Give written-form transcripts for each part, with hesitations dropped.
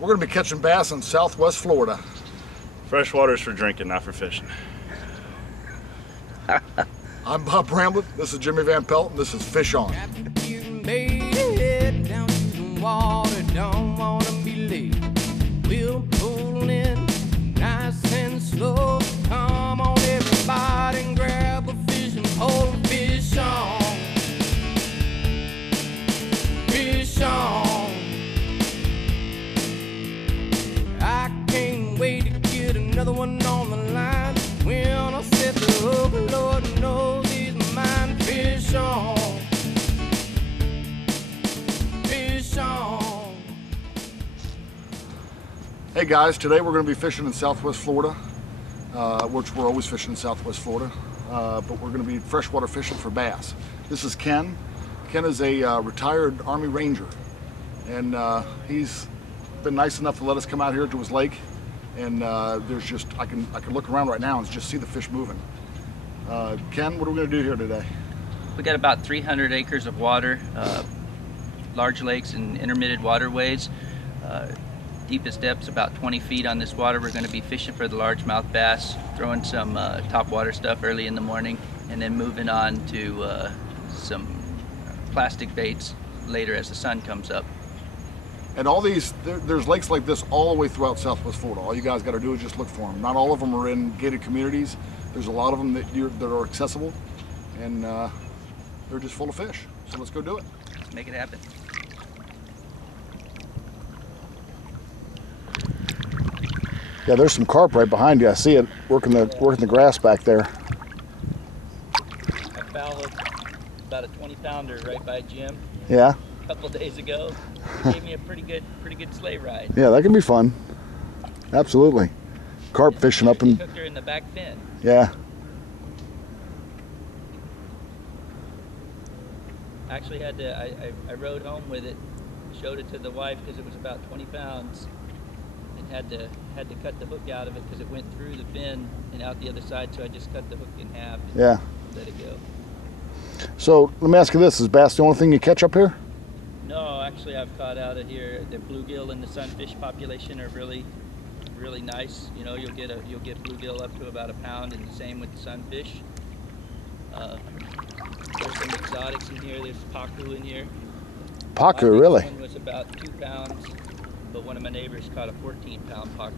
We're going to be catching bass in Southwest Florida. Fresh water is for drinking, not for fishing. I'm Bob Bramlett, this is Jimmy Van Pelt, and this is Fish On. We'll pull in nice and slow. Come on everybody and grab a fishing pole. Fish on. Fish on. I can't wait to get another one on the line. When I set the hook, Lord knows he's mine. Fish on. Fish on. Hey guys, today we're going to be fishing in Southwest Florida, which we're always fishing in Southwest Florida, but we're going to be freshwater fishing for bass. This is Ken. Ken is a retired Army Ranger, and he's been nice enough to let us come out here to his lake, and there's just, I can look around right now and just see the fish moving. Ken, what are we going to do here today? We got about 300 acres of water, large lakes and intermittent waterways. Deepest depths about 20 feet on this water. We're going to be fishing for the largemouth bass, throwing some top water stuff early in the morning, and then moving on to some plastic baits later as the sun comes up. And all these, there's lakes like this all the way throughout Southwest Florida. All you guys got to do is just look for them. Not all of them are in gated communities. There's a lot of them that are accessible, and they're just full of fish. So let's go do it. Let's make it happen. Yeah, there's some carp right behind you. I see it working the grass back there. I fouled about a 20-pounder right by Jim. Yeah. A couple days ago. He gave me a pretty good sleigh ride. Yeah, that can be fun. Absolutely. Carp fishing up in. Hooked her in the back fin. Yeah. Actually had to. I rode home with it, showed it to the wife because it was about 20 pounds. Had to cut the hook out of it because it went through the fin and out the other side, so I just cut the hook in half and let it go. So let me ask you this, is bass the only thing you catch up here? No, actually I've caught out of here. The bluegill and the sunfish population are really nice. You know, you'll get bluegill up to about a pound, and the same with the sunfish. There's some exotics in here. There's pacu in here. Pacu, really? One was about 2 pounds. But one of my neighbors caught a 14-pound pacu.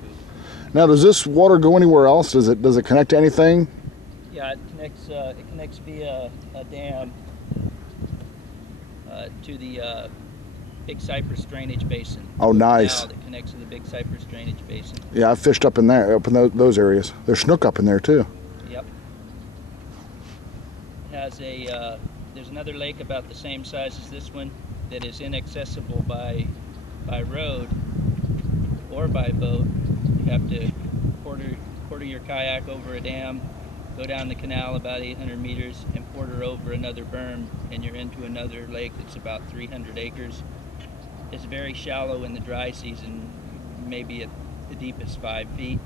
Now, does this water go anywhere else? Does it connect to anything? Yeah, it connects via a dam to the Big Cypress Drainage Basin. Oh, nice. That connects to the Big Cypress Drainage Basin. Yeah, I've fished up in there, up in those areas. There's snook up in there too. Yep. It has there's another lake about the same size as this one that is inaccessible by road or by boat. You have to quarter your kayak over a dam, go down the canal about 800 meters, and quarter over another berm, and you're into another lake that's about 300 acres. It's very shallow in the dry season, maybe at the deepest 5 feet,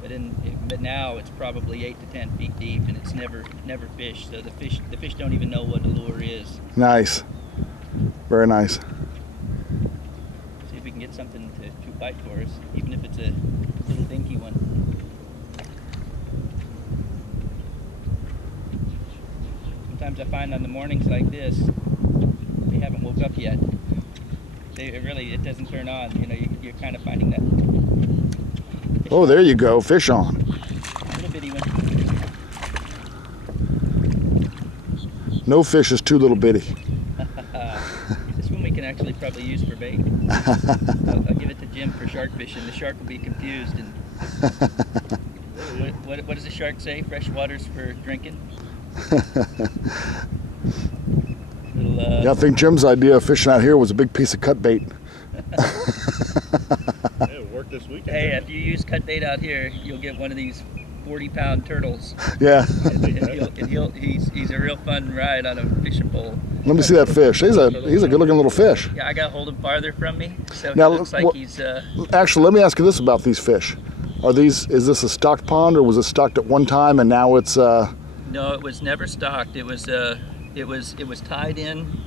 but now it's probably 8 to 10 feet deep, and it's never fished. So the fish don't even know what a lure is. Nice, very nice. Get something to bite for us, even if it's a little dinky one. Sometimes I find on the mornings like this, they haven't woke up yet. It doesn't turn on. You know, you're kind of finding that. Oh, there you go, fish on. Little bitty one. No fish is too little bitty. This one we can actually probably use for bait. I'll give it to Jim for shark fishing. The shark will be confused. And what does the shark say? Fresh water's for drinking. Yeah, I think Jim's idea of fishing out here was a big piece of cut bait. It worked this weekend. Hey, if you use cut bait out here, you'll get one of these 40-pound turtles. Yeah. He's a real fun ride on a fishing pole. Let me see that fish. He's a good-looking little fish. Yeah, I got to hold him farther from me, so now, it looks like he's... Actually, let me ask you this about these fish. Is this a stocked pond, or was it stocked at one time and now it's... No, it was never stocked. It was tied in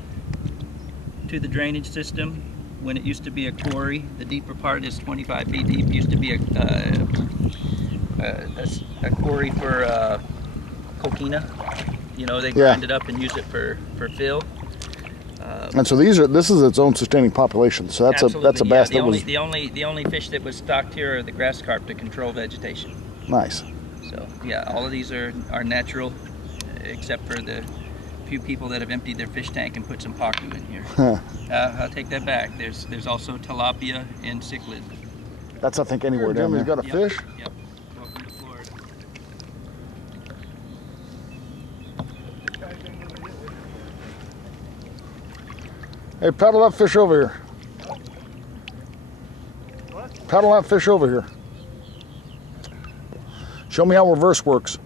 to the drainage system when it used to be a quarry. The deeper part is 25 feet deep. Used to be a quarry for coquina. You know, they grind it up and use it for fill. And so this is its own sustaining population. So that's a bass that was the only fish that was stocked here are the grass carp to control vegetation. nice. So yeah, all of these are natural, except for the few people that have emptied their fish tank and put some pacu in here. I'll take that back. There's also tilapia and cichlid. That's I think anywhere down there. Jimmy's got a fish. Yep. Welcome to Florida. Hey, paddle that fish over here. What? Paddle that fish over here. Show me how reverse works.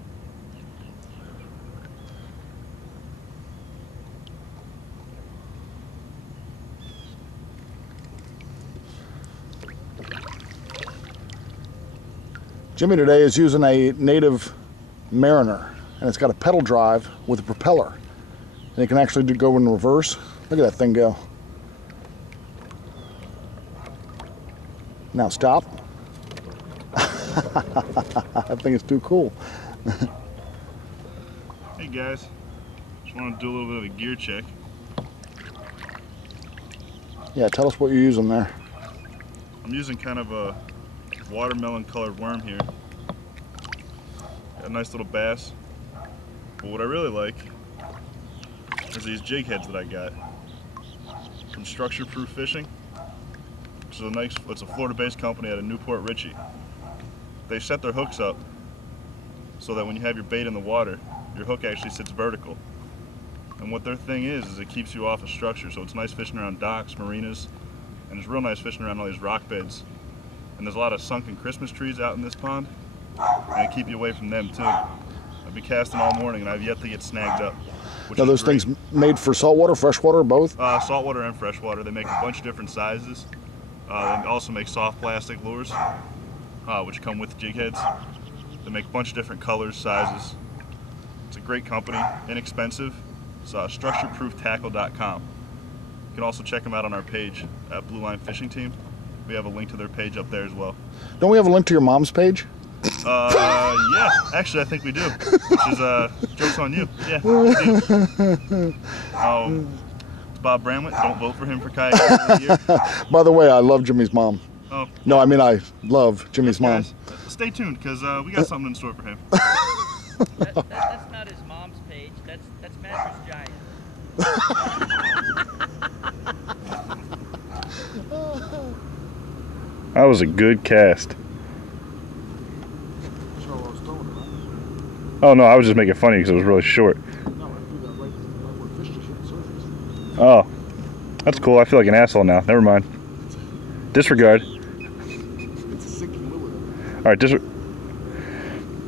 Jimmy today is using a native Mariner, and it's got a pedal drive with a propeller. And it can actually go in reverse. Look at that thing go. Now stop. That thing is too cool. Hey guys, just want to do a little bit of a gear check. Yeah, tell us what you're using there. I'm using kind of a watermelon colored worm here. Got a nice little bass. But what I really like is these jig heads that I got from Structure Proof Fishing, which is it's a Florida-based company out of Newport Richey. They set their hooks up so that when you have your bait in the water, your hook actually sits vertical. And what their thing is it keeps you off of structure, so it's nice fishing around docks, marinas, and it's real nice fishing around all these rock beds. And there's a lot of sunken Christmas trees out in this pond, and it keep you away from them too. I've been casting all morning and I've yet to get snagged up. Now those things made for saltwater, freshwater, both? Saltwater and freshwater. They make a bunch of different sizes. They also make soft plastic lures, which come with jig heads. They make a bunch of different colors, sizes. It's a great company, inexpensive. It's structureprooftackle.com. You can also check them out on our page at Blue Line Fishing Team. We have a link to their page up there as well. Don't we have a link to your mom's page? Yeah, actually I think we do, which is, joke's on you. Yeah, we do. It's Bob Bramlett. Don't vote for him for Kayak of the Year. By the way, I love Jimmy's mom. Oh. No, I mean I love Jimmy's mom. Guys, stay tuned, because we got something in store for him. That's not his mom's page. That's Mattress Giant. That was a good cast. Oh no, I was just making funny because it was really short. Oh, that's cool. I feel like an asshole now. Never mind. Disregard. All right,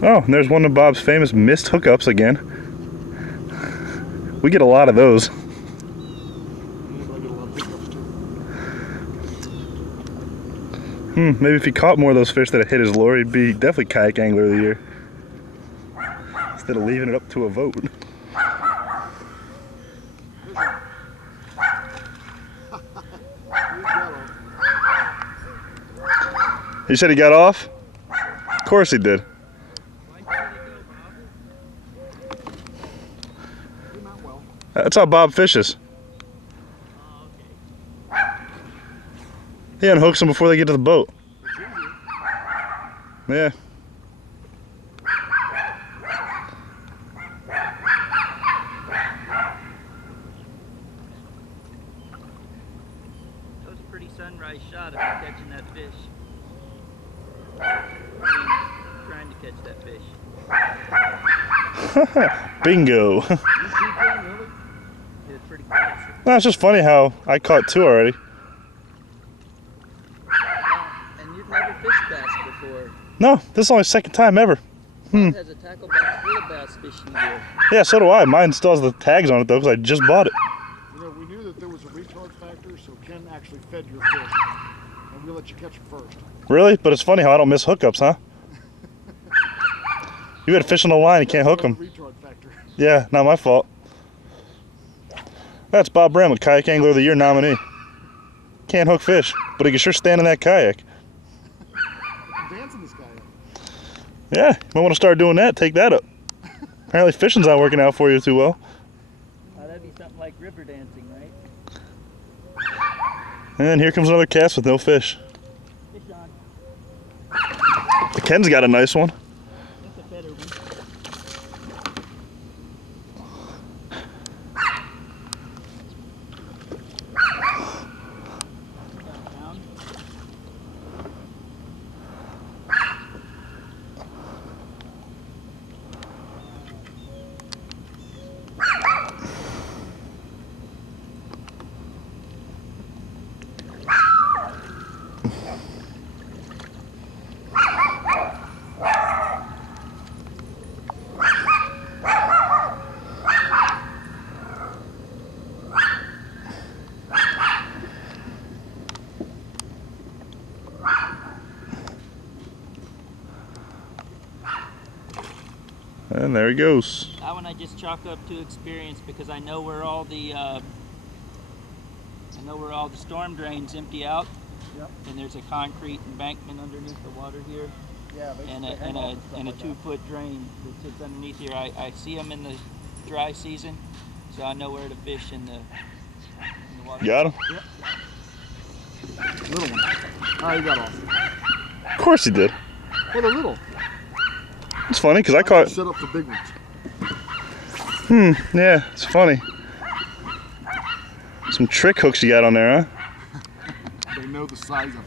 Oh, and there's one of Bob's famous missed hookups again. We get a lot of those. Maybe if he caught more of those fish that hit his lure, he'd be definitely Kayak Angler of the Year. Instead of leaving it up to a vote. He said he got off? Of course he did. That's how Bob fishes. He unhooks them before they get to the boat. Yeah. That was a pretty sunrise shot of catching that fish. I mean, trying to catch that fish. Bingo. Hit it pretty close. No, it's just funny how I caught two already. And you've never fished bass before. No, this is only the second time ever. Bob has a tackle box full of bass fishing gear. Yeah, so do I. Mine still has the tags on it though, because I just bought it. You know, we knew that there was a retard factor, so Ken actually fed your fish, and we let you catch them first. Really? But it's funny how I don't miss hookups, huh? You got a fish on the line, you can't hook them. Retard factor. Yeah, not my fault. That's Bob Bramlett, Kayak Angler of the Year nominee. can't hook fish, but he can sure stand in that kayak. Dance in this kayak. Yeah, you might want to start doing that. Take that up. Apparently fishing's not working out for you too well. That'd be something like river dancing, right? And here comes another cast with no fish. Fish on. Ken's got a nice one. That's a better one. Down. And there he goes. That one I just chalk up to experience because I know where all the storm drains empty out. Yep. And there's a concrete embankment underneath the water here, Yeah, and a 2-foot drain that sits underneath here. I see them in the dry season, so I know where to fish in the water. Got him? Yep. Little one. Oh, he got off. Of course he did. What a little. It's funny because I caught. Set up the big ones. Yeah, it's funny. Some trick hooks you got on there, huh? They know the size of them.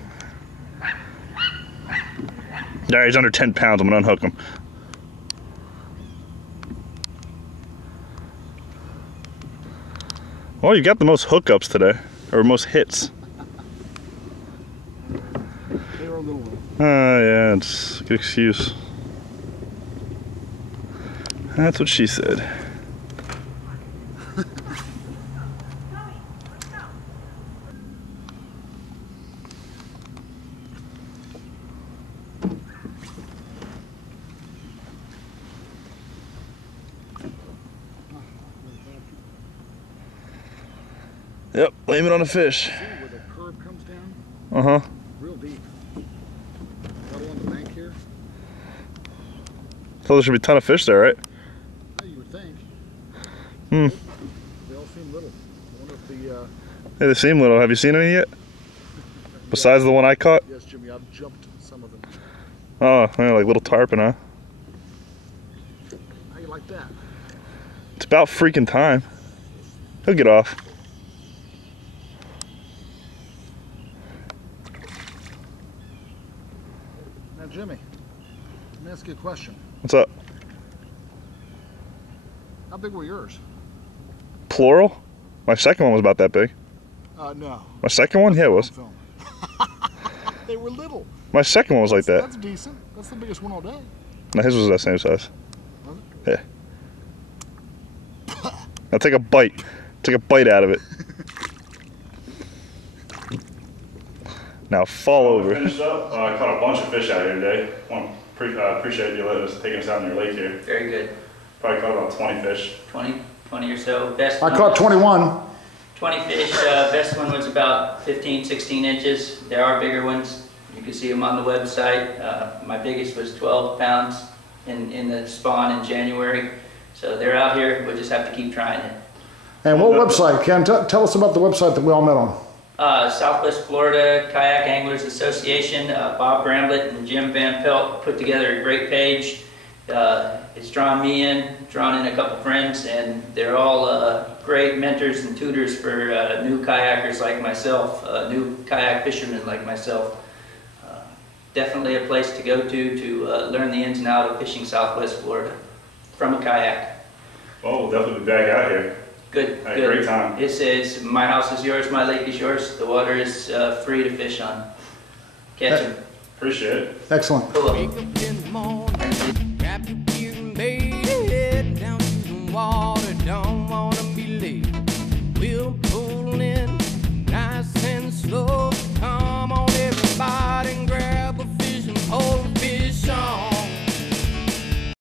Alright, he's under 10 pounds. I'm gonna unhook him. Well, you got the most hookups today, or most hits. They were a little one. Yeah, it's a good excuse. That's what she said. Yep, blame it on the fish. See where the curb comes down? Uh-huh. Real deep. Got along the bank here? So there should be a ton of fish there, right? Yeah, you would think. Hmm. They all seem little. I wonder if the... Hey, they seem little. Have you seen any yet? Besides the one I caught? Yes, Jimmy, I've jumped some of them. Oh, yeah, like little tarpon, huh? How you like that? It's about freaking time. He'll get off. Now, Jimmy, let me ask you a question. What's up? How big were yours? Plural? My second one was about that big. No. My second one? Yeah, it was. Film. They were little. My second one was like that. That's decent. That's the biggest one all day. No, his was that same size. Was Yeah. Now take a bite. Take a bite out of it. Now fall over. Finished up. I caught a bunch of fish out here today. Appreciate you letting us taking us out in your lake here. Very good. Probably caught about 20 fish. 20 or so. Best I one- caught 21. 20 fish. Best one was about 15, 16 inches. There are bigger ones. You can see them on the website. My biggest was 12 pounds in the spawn in January. So they're out here. We'll just have to keep trying it. And what website, Ken? Tell us about the website that we all met on. Southwest Florida Kayak Anglers Association. Bob Bramblett and Jim Van Pelt put together a great page. It's drawn me in, drawn in a couple friends, and they're all great mentors and tutors for new kayakers like myself, new kayak fishermen like myself. Definitely a place to go to learn the ins and outs of fishing Southwest Florida from a kayak. Well, we'll definitely be back out here. Good, Had a good. great time. It's my house is yours, my lake is yours. The water is free to fish on. Catch them. Appreciate it. Excellent. Cool. Wake up in the morning, grab your beer and babe.